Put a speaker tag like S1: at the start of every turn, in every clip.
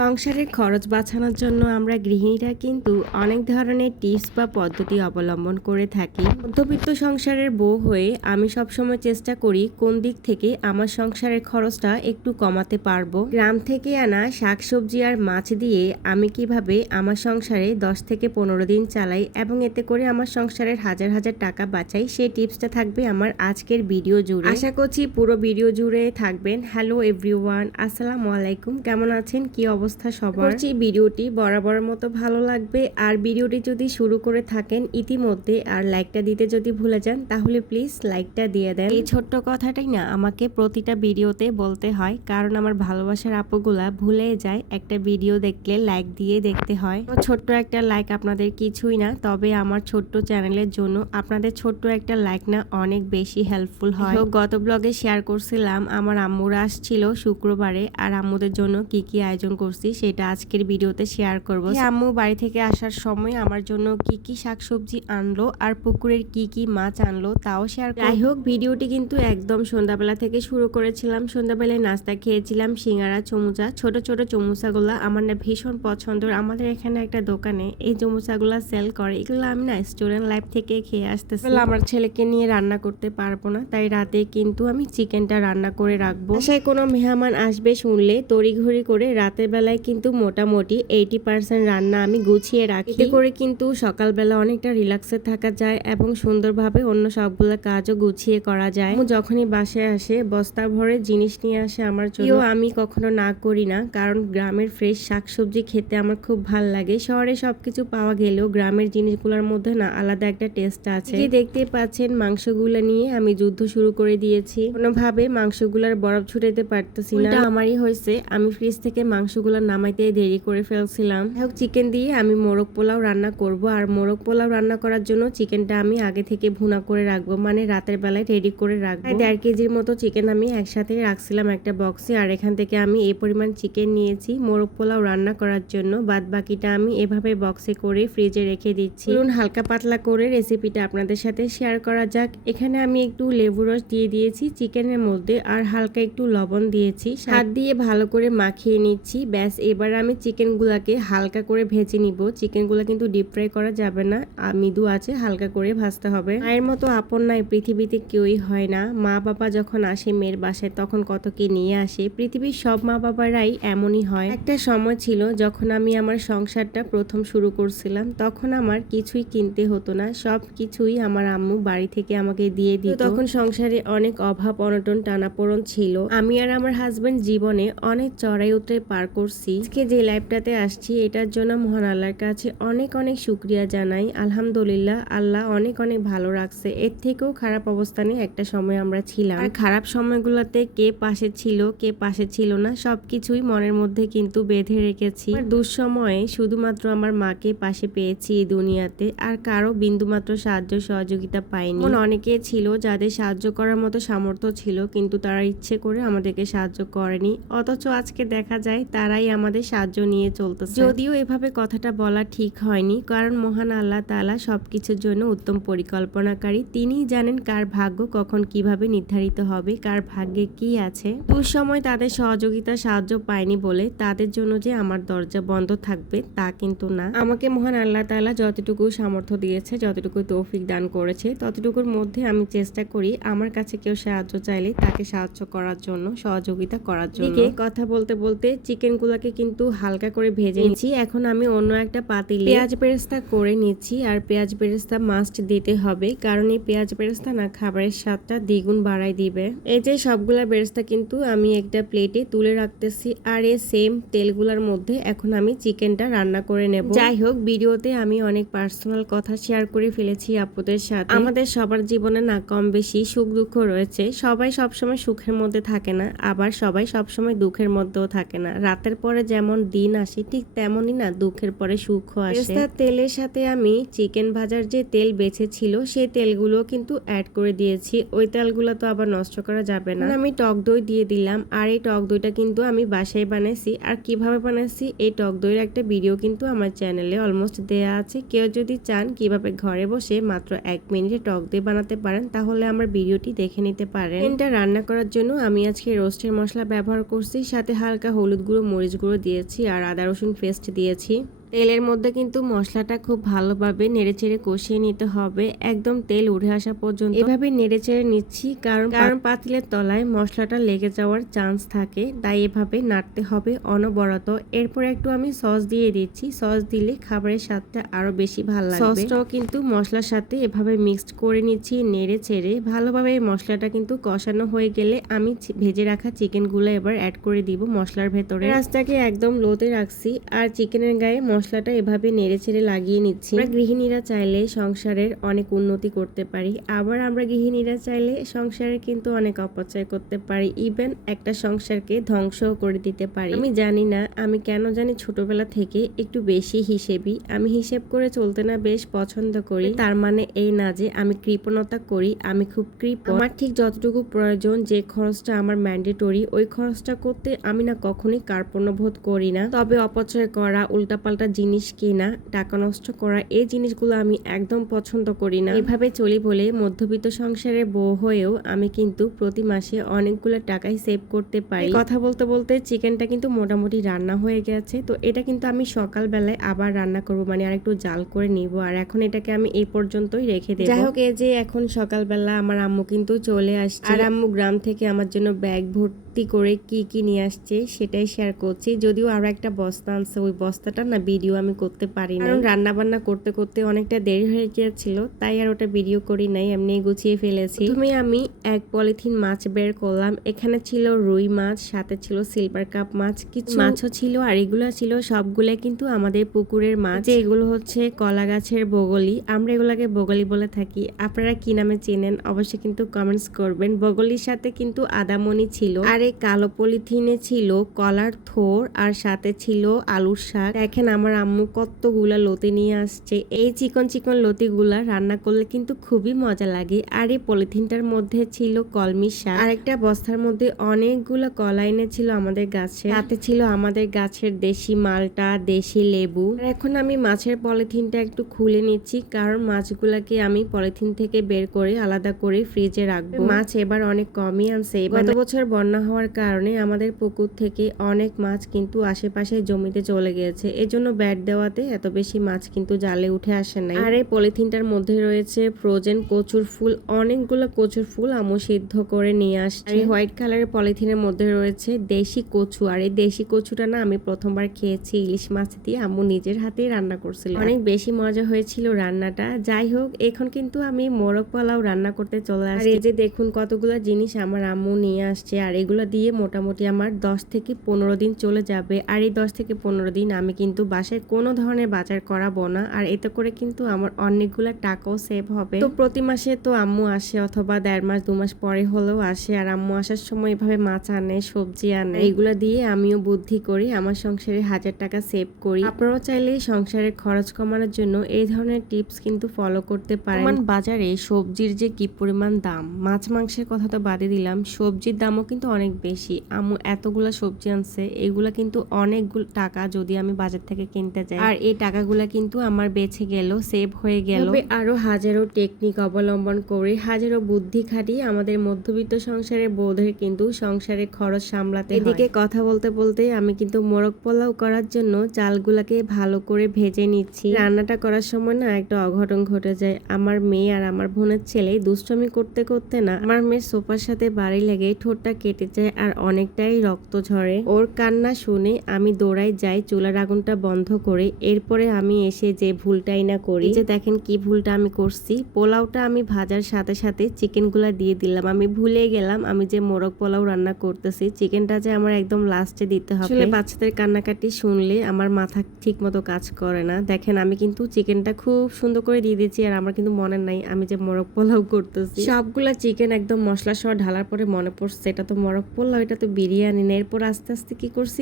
S1: সংসারের খরচ বাঁচানোর জন্য আমরা গৃহিণীরা কিন্তু অনেক ধরনের টিপস বা পদ্ধতি অবলম্বন করে থাকি। মধ্যবিত্ত সংসারের বউ হয়ে আমি সবসময় চেষ্টা করি কোন দিক থেকে আমার সংসারের খরচটা একটু কমাতে পারব। গ্রাম থেকে আনা শাকসবজি আর মাছ দিয়ে আমি কীভাবে আমার সংসারে দশ থেকে পনেরো দিন চালাই এবং এতে করে আমার সংসারের হাজার হাজার টাকা বাঁচাই, সেই টিপসটা থাকবে আমার আজকের ভিডিও জুড়ে। আশা করছি পুরো ভিডিও জুড়ে থাকবেন। হ্যালো এভরিওয়ান, আসসালামু আলাইকুম। কেমন আছেন? কি অবস্থা? সবার। করছি ভিডিওটি বরাবর মতো ভালো লাগবে। আর ভিডিওটি যদি শুরু করে থাকেন ইতিমধ্যে আর লাইকটা দিতে যদি ভুলে যান তাহলে প্লিজ লাইকটা দিয়ে দেন। এই ছোট্ট কথাটাই না আমাকে প্রতিটা ভিডিওতে বলতে হয় কারণ আমার ভালোবাসার আপুগুলা ভুলে যায় একটা ভিডিও দেখলে লাইক দিয়ে দেখতে হয়। তো ছোট্ট একটা লাইক আপনাদের কিছুই না তবে আমার ছোট্ট চ্যানেলের জন্য আপনাদের ছোট্ট একটা লাইক না অনেক বেশি হেল্পফুল হয়। গত ব্লগে শেয়ার করছিলাম আমার আম্মুরা আসছিল শুক্রবারে আর আম্মুদের জন্য কি কি আয়োজন করছি সেটা আজকের ভিডিওতে শেয়ার করব। আম্মু বাড়ি থেকে আসার সময় আমার জন্য কি কি শাকসবজি আনলো আর পুকুরের কি কি মাছ আনলো তাও শেয়ার যাই হোক ভিডিওটি কিন্তু একদম সন্ধ্যাবেলা থেকে শুরু করেছিলাম। সন্ধ্যাবেলায় নাস্তা খেয়েছিলাম সিঙ্গারা চমুচা ছোট ছোট চমুচাগুলো আমার না ভীষণ পছন্দের। আমাদের এখানে একটা দোকানে এই চমুচাগুলো সেল করে। এগুলো আমি না স্টুডেন্ট লাইফ থেকে খেয়ে আসতেছি। আমার ছেলেকে নিয়ে রান্না করতে পারব না তাই রাতে কিন্তু আমি চিকেনটা রান্না করে রাখব। বাসায় কোনো মেহমান আসবে শুনলে তড়িঘড়ি করে রাতের বেলায় কিন্তু মোটামুটি এইটি পার্সেন্ট রান্না আমি গুছিয়ে রাখি। এতে করে কিন্তু সকালবেলা অনেকটা রিল্যাক্সে থাকা যায় এবং সুন্দরভাবে অন্য সবগুলো কাজও গুছিয়ে করা যায়। যখনই বাসায় আসে বস্তা ভরে জিনিস নিয়ে আসে আমার জন্য। আমি কখনো না করি না কারণ গ্রামের ফ্রেশ শাকসবজি খেতে আমার খুব ভালো লাগে। শহরে সবকিছু পাওয়া গেলেও গ্রামের জিনিসগুলোর মধ্যে না আলাদা একটা টেস্ট আছে। দেখতে পাচ্ছেন মাংসগুলো নিয়ে আমি যুদ্ধ শুরু করে দিয়েছি। কোনোভাবে মাংসগুলোর বরফ ছুটাইতে পারতেছি না। আমারই হয়েছে আমি ফ্রিজ থেকে মাংসগুলো নামাইতে দেরি করে ফেলছিলাম। হোক চিকেন দিয়ে আমি মোরগ পোলাও রান্না করব। আর মোরগ পোলাও রান্না করার জন্য চিকেনটা আমি আগে থেকে ভুনা করে রাখব। মানে রাতের বেলায় রেডি করে রাখব। দেড় কেজির মতো চিকেন আমি একসাথে রাখছিলাম একটা বক্সে আর এখান থেকে আমি এই পরিমাণ চিকেন নিয়েছি মোরগ পোলাও রান্না করার জন্য। বাদ বাকিটা আমি এভাবে বক্সে করে ফ্রিজে রেখে দিচ্ছি। চলুন হালকা পাতলা করে রেসিপিটা আপনাদের সাথে শেয়ার করা যাক। এখানে আমি একটু লেবু রস দিয়ে দিয়েছি চিকেনের মধ্যে। আর হালকা একটু লবণ দিয়েছি। স্বাদ দিয়ে ভালো করে মাখিয়ে নিচ্ছি। ব্যাস এবার আমি চিকেনগুলাকে হালকা করে ভেজে নিব। চিকেনগুলো কিন্তু ডিপ ফ্রাই করা যাবে না। মৃদু আছে হালকা করে ভাজতে হবে। মায়ের মতো আপন নাই পৃথিবীতে কেউই হয় না। মা বাবা যখন আসে মেয়ের বাসায় তখন কত কি নিয়ে আসে। পৃথিবীর সব মা বাবারাই এমনই হয়। একটা সময় ছিল যখন আমি আমার সংসারটা প্রথম শুরু করছিলাম তখন আমার কিছুই কিনতে হতো না। সব কিছুই আমার আম্মু বাড়ি থেকে আমাকে দিয়ে দিত। তখন সংসারে অনেক অভাব অনটন টানাপোড়ন ছিল। আমি আর আমার হাজবেন্ড জীবনে অনেক চড়াই উতরে পার করছি। আজকে যে লাইফটাতে আসছি এটার জন্য মহান আল্লাহর কাছে অনেক অনেক শুক্রিয়া জানাই। আলহামদুলিল্লাহ আল্লাহ অনেক অনেক ভালো রাখছে। এর থেকেও খারাপ অবস্থানে একটা সময় আমরা ছিলাম। আর খারাপ সময়গুলোতে কে পাশে ছিল কে পাশে ছিল না সবকিছুই মনের মধ্যে কিন্তু বেঁধে রেখেছি। দুঃসময়ে শুধুমাত্র আমার মাকে পাশে পেয়েছি এই দুনিয়াতে আর কারও বিন্দুমাত্র সাহায্য সহযোগিতা পাইনি। অনেকে ছিল যাদের সাহায্য করার মতো সামর্থ্য ছিল কিন্তু তারা ইচ্ছে করে আমাদেরকে সাহায্য করেনি। অথচ আজকে দেখা যায় তারাই আমাদের সাহায্য নিয়ে চলতেছে। যদিও এভাবে কথাটা বলা ঠিক হয়নি কারণ মহান আল্লাহ তাআলা সবকিছুর জন্য উত্তম পরিকল্পনাকারী। তিনিই জানেন কার ভাগ্য কখন কীভাবে নির্ধারিত হবে কার ভাগ্যে কি আছে। দুঃসময় তাদের সহযোগিতা সাহায্য পায়নি বলে তাদের জন্য যে আমার দরজা বন্ধ থাকবে তা কিন্তু না। আমাকে মহান আল্লাহ তালা যতটুকু সামর্থ্য দিয়েছে যতটুকু তৌফিক দান করেছে ততটুকুর মধ্যে আমি চেষ্টা করি আমার কাছে কেউ সাহায্য চাইলে তাকে সাহায্য করার জন্য সহযোগিতা করার জন্য। কথা বলতে বলতে চিকেন গুলাকে কিন্তু হালকা করে ভেজে নিচ্ছি। এখন আমি অন্য একটা পাতিলে পেঁয়াজ বেরেস্তা করে নিচ্ছি আর পেঁয়াজ বেরেস্তা মাস্ট দিতে হবে কারণ এই পেঁয়াজ বেরেস্তা না খাবারের স্বাদটা দ্বিগুণ বাড়াই দিবে। এই যে সবগুলা বেরেস্তা কিন্তু আমি একটা প্লেটে তুলে রাখতেছি আর এই সেম তেলগুলার মধ্যে এখন আমি চিকেনটা রান্না করে নেব। যাই হোক ভিডিওতে আমি অনেক পার্সোনাল কথা শেয়ার করে ফেলেছি আপুদের সাথে। আমাদের সবার জীবনে না কম বেশি সুখ দুঃখ রয়েছে। সবাই সবসময় সুখের মধ্যে থাকে না আবার সবাই সবসময় দুঃখের মধ্যেও থাকে না। রাতের পরে যেমন দিন আসে ঠিক তেমনই না দুঃখের পরে সুখও আসে। তেলের সাথে আমি চিকেন ভাজার যে তেল বেঁচে ছিল সেই তেলগুলো কিন্তু অ্যাড করে দিয়েছি। ওই তেলগুলো তো আবার নষ্ট করা যাবে না। আমি টক দই দিয়ে দিলাম আর এই টক দইটা কিন্তু আমি বাসায় বানাইছি। আর কীভাবে বানাইছি এই টক দইয়ের একটা ভিডিও কিন্তু আমার চ্যানেলে অলমোস্ট দেয়া আছে। কেউ যদি চান কীভাবে ঘরে বসে মাত্র এক মিনিটে টক দই বানাতে পারেন তাহলে আমার ভিডিওটি দেখে নিতে পারেন। এটা রান্না করার জন্য আমি আজকে রোস্টের মশলা ব্যবহার করছি সাথে হালকা হলুদ গুঁড়ো মরিচ মরিচ গুঁড়ো দিয়েছি আর আদা রসুন পেস্ট দিয়েছি। তেলের মধ্যে কিন্তু মশলাটা খুব ভালোভাবে নেড়েচেড়ে কষিয়ে নিতে হবে। একদম তেল উঠে আসা পর্যন্ত। এভাবে নেড়েচেড়ে নিচ্ছি, কারণ কারণ পাতিলের তলায় মশলাটা লেগে যাওয়ার চান্স থাকে, তাই এভাবে নাড়তে হবে অনবরত। এরপর একটু আমি সস দিয়ে দিচ্ছি। সস দিলে খাবারের স্বাদটা আরও বেশি ভালো লাগবে। সসটাও কিন্তু মশলার সাথে এভাবে মিক্সড করে নিচ্ছি নেড়ে ছেড়ে ভালোভাবে মশলাটা কিন্তু কষানো হয়ে গেলে আমি ভেজে রাখা চিকেনগুলো এবার অ্যাড করে দিব মশলার ভেতরে। রাস্তাকে একদম লোতে রাখছি, আর চিকেনের গায়ে মশলাটা এভাবে নেড়ে ছেড়ে লাগিয়ে নিচ্ছি। আমরা গৃহিণীরা চাইলে সংসারের অনেক উন্নতি করতে পারি। আবার আমরা গৃহিণীরা চাইলে সংসারের কিন্তু অনেক অপচয় করতে পারি। ইভেন একটা সংসারকে ধ্বংসও করে দিতে পারি। আমি জানি না, আমি কেন জানি ছোটবেলা থেকে একটু বেশি হিসেবি। আমি হিসেব করে চলতে না বেশ পছন্দ করি। তার মানে এই না যে আমি কৃপণতা করি, আমি খুব কৃপ আমার ঠিক যতটুকু প্রয়োজন যে খরচটা আমার ম্যান্ডেটরি ওই খরচটা করতে আমি না কখনোই কার্পণ্য বোধ করি না। তবে অপচয় করা, উল্টাপাল্টা জিনিস কেনা টাকা নষ্ট করা এই জিনিসগুলো আমি একদম পছন্দ করি না। এভাবে চলি বলে মধ্যবিত্ত সংসারে বউ হয়েও আমি কিন্তু প্রতি মাসে অনেকগুলো টাকাই সেভ করতে পারি। কথা বলতে বলতে চিকেনটা কিন্তু মোটামুটি রান্না হয়ে গেছে। তো এটা কিন্তু আমি সকালবেলায় আবার রান্না করব মানে আর একটু জাল করে নিব। আর এখন এটাকে আমি এই পর্যন্তই রেখে দেবো। যাই হোক এই যে এখন সকালবেলা আমার আম্মু কিন্তু চলে আসছে। আর আম্মু গ্রাম থেকে আমার জন্য ব্যাগ ভর্তি করে কি কি নিয়ে আসছে সেটাই শেয়ার করছি। যদিও আরও একটা বস্তা আনছে ওই বস্তাটা না ভিডিও আমি করতে পারি না কারণ রান্না বান্না করতে করতে অনেকটা দেরি হয়ে গিয়েছিল তাই আর ওটা ভিডিও করি নাই এমনি গুছিয়ে ফেলেছি। প্রথমে আমি এক পলিথিন মাছ বের করলাম। এখানে ছিল রুই মাছ সাথে ছিল সিলভার কাপ মাছ কিছু মাছও ছিল আর এগুলো ছিল সবগুলো কিন্তু আমাদের পুকুরের মাছ। এগুলো হচ্ছে কলা গাছের বগলি আমরা এগুলাকে বগলি বলে থাকি। আপনারা কি নামে চেনেন অবশ্যই কিন্তু কমেন্টস করবেন। বগলির সাথে কিন্তু আদামনি ছিল। আর এই কালো পলিথিনে ছিল কলার থোর আর সাথে ছিল আলুর শাক। দেখেন আমার আম্মু কতগুলা লতি নিয়ে আসছে। এই চিকন চিকন লতিগুলা রান্না করলে কিন্তু খুবই মজা লাগে। আর এই পলিথিনটার মধ্যে ছিল কলমি শাক। আর একটা বস্তার মধ্যে অনেকগুলো কলা এনেছিল আমাদের গাছে। সাথে ছিল আমাদের গাছের দেশি মালটা, দেশি লেবু। এখন আমি মাছের পলিথিনটা একটু খুলে নিচ্ছি, কারণ মাছগুলাকে আমি পলিথিন থেকে বের করে আলাদা করে ফ্রিজে রাখব। মাছ এবার অনেক কমই আনছে। গত বছর বন্যা হওয়ার কারণে আমাদের পুকুর থেকে অনেক মাছ কিন্তু আশেপাশে জমিতে চলে গিয়েছে। এজন্য ব্যাট দেওয়াতে এত বেশি মাছ কিন্তু জালে উঠে আসে নাই। আর এই পলিথিনটার মধ্যে রয়েছে ফ্রোজেন কচুর ফুল। অনেকগুলো কচুর ফুল আমু সিদ্ধ করে নিয়ে আসছে। এই হোয়াইট কালারের পলিথিনের মধ্যে রয়েছে দেশি কচু। আর এই দেশি কচুটা না আমি প্রথমবার খেয়েছি। ইলিশ মাছ দিয়ে আম্মু নিজের হাতেই রান্না করছিল। অনেক বেশি মজা হয়েছিল রান্নাটা। যাই হোক, এখন কিন্তু আমি মোরগ পোলাও রান্না করতে চলে আসছি। এই যে দেখুন কতগুলো জিনিস আমার আম্মু নিয়ে আসছে। আর এগুলো দিয়ে মোটামুটি আমার দশ থেকে পনেরো দিন চলে যাবে। আর এই দশ থেকে পনেরো দিন আমি কিন্তু বাসায় কোনো ধরনের বাজার করাবো না। আর এতে করে কিন্তু আমার অনেকগুলো টাকাও সেভ হবে। তো প্রতি মাসে তো আম্মু আসে অথবা দেড় মাস, দু মাস পরে হলেও আসে। আর আম্মু আসার সময় এভাবে মাছ আনে, সবজি আনে, এইগুলো দিয়ে আমিও বুদ্ধি করি, আমার সংসারে হাজার টাকা সেভ করি। আপনারাও চাইলে সংসারে খরচ কমানোর জন্য এই ধরনের টিপস কিন্তু ফলো করতে পারেন। বাজারে সবজির যে কি পরিমাণ দাম, মাছ, মাংসের কথা তো বাদে দিলাম। সবজির দামও কিন্তু অনেক বেশি। আমু এতগুলা সবজি আনছে এগুলা কিন্তু অনেকগুলো টাকা যদি আমি বাজার থেকে কিনতে যাই। আর এই টাকাগুলা কিন্তু আমার বেঁচে গেল সেভ হয়ে গেল। আরও হাজারো টেকনিক অবলম্বন করে হাজারো বুদ্ধি খাটিয়ে আমাদের মধ্যবিত্ত সংসারের বোধের কিন্তু সংসারের খরচ সামলাতে এদিকে কথা বলতে বলতে আমি কিন্তু মোরগ পোলাও করার জন্য চালগুলাকে ভালো করে ভেজে নিচ্ছি। রান্নাটা করার সময় না একটা অঘটন ঘটে যায়। আমার মেয়ে আর আমার বোনের ছেলে দুষ্টমি করতে করতে না আমার মেয়ের সোফার সাথে বাড়ি লেগে ঠোঁটটা কেটে যায় আর অনেকটাই রক্ত ঝরে। ওর কান্না শুনে আমি দৌড়াই যাই, চুলার আগুনটা বন্ধ করে। এরপরে আমি এসে যে ভুলটাই না করি, যে দেখেন কি ভুলটা আমি করছি, পোলাওটা আমি ভাজার সাথে সাথে চিকেনগুলা দিয়ে দিলাম। আমি ভুলে গেলাম আমি যে মোরগ পোলাও রান্না করতেছি, চিকেনটা যে আমার একদম লাস্টে দিতে হবে। বাচ্চাদের কান্নাকাটি শুনলে আমার মাথা ঠিক মতো কাজ করে না। দেখেন আমি কিন্তু চিকেনটা খুব সুন্দর করে দিয়ে দিয়েছি আর আমার কিন্তু মনে নাই আমি যে মোরগ পোলাও করতেছি। সবগুলা চিকেন একদম মশলা সহ ঢালার পরে মনে পড়ছে, এটা তো মোরগ পোলাও, এটা তো বিরিয়ানি না। এরপর আস্তে আস্তে কি করছি?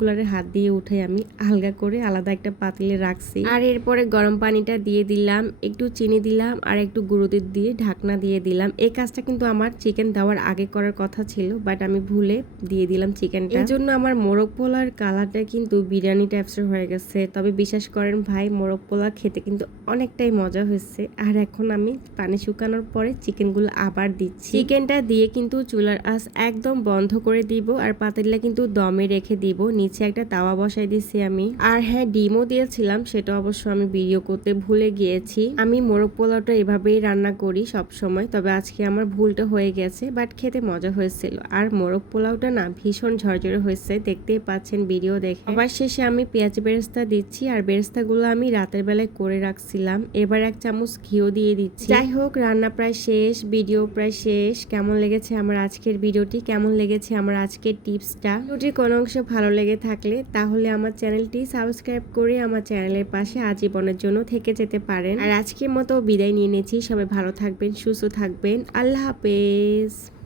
S1: গুলারে হাত দিয়ে উঠে আমি আলগা করে আলাদা একটা পাতিলে রাখছি। আর এরপরে গরম পানিটা দিয়ে দিলাম, একটু চিনি দিলাম, আর একটু গুঁড়ো দুধ দিয়ে ঢাকনা দিয়ে দিলাম। এই কাজটা কিন্তু আমার চিকেন দেওয়ার আগে করার কথা ছিল, বাট আমি ভুলে দিয়ে দিলাম চিকেনটা। এই জন্য আমার মোরগ পোলার কালারটা কিন্তু বিরিয়ানি টাইপসের হয়ে গেছে। তবে বিশ্বাস করেন ভাই, মোরগ পোলা খেতে কিন্তু অনেকটাই মজা হয়েছে। আর এখন আমি পানি শুকানোর পরে চিকেনগুলো আবার দিচ্ছি। চিকেনটা দিয়ে কিন্তু চুলার আঁচ একদম বন্ধ করে দিব আর পাতিলটা কিন্তু দমে রেখে দিব। নিচে একটা তাওয়া বসাই দিছি আমি। আর হ্যাঁ ডিমও দিয়েছিলাম, সেটা অবশ্য আমি ভিডিও করতে ভুলে গিয়েছি। আমি মোরগ পোলাওটা এভাবেই রান্না করি সব সময় তবে আজকে আমার ভুলটা হয়ে গেছে বাট খেতে মজা হয়েছিল। আর মোরগ পোলাওটা না, ভীষণ ঝরঝরে হয়েছে, দেখতেই পাচ্ছেন ভিডিও দেখে। আবার শেষে আমি পেঁয়াজ বেরেস্তা দিচ্ছি, আর বেরেস্তাগুলো আমি রাতের বেলায় করে রাখছিলাম। এবার এক চামচ ঘিও দিয়ে দিচ্ছি। যাই হোক, রান্না প্রায় শেষ ভিডিও প্রায় শেষ। কেমন লেগেছে আমার আজকের ভিডিওটি কেমন লেগেছে আমার আজকের টিপসটা। ভিডিওটির কোনো অংশ ভালো লেগে থাকলে তাহলে আমার চ্যানেলটি সাবস্ক্রাইব করে আমার চ্যানেলের পাশে আজীবনের জন্য থেকে যেতে পারেন। আর আজকের মতো বিদায় নিয়ে নিয়েছি সবাই ভালো থাকবেন, সুস্থ থাকবেন। আল্লাহ হাফেজ।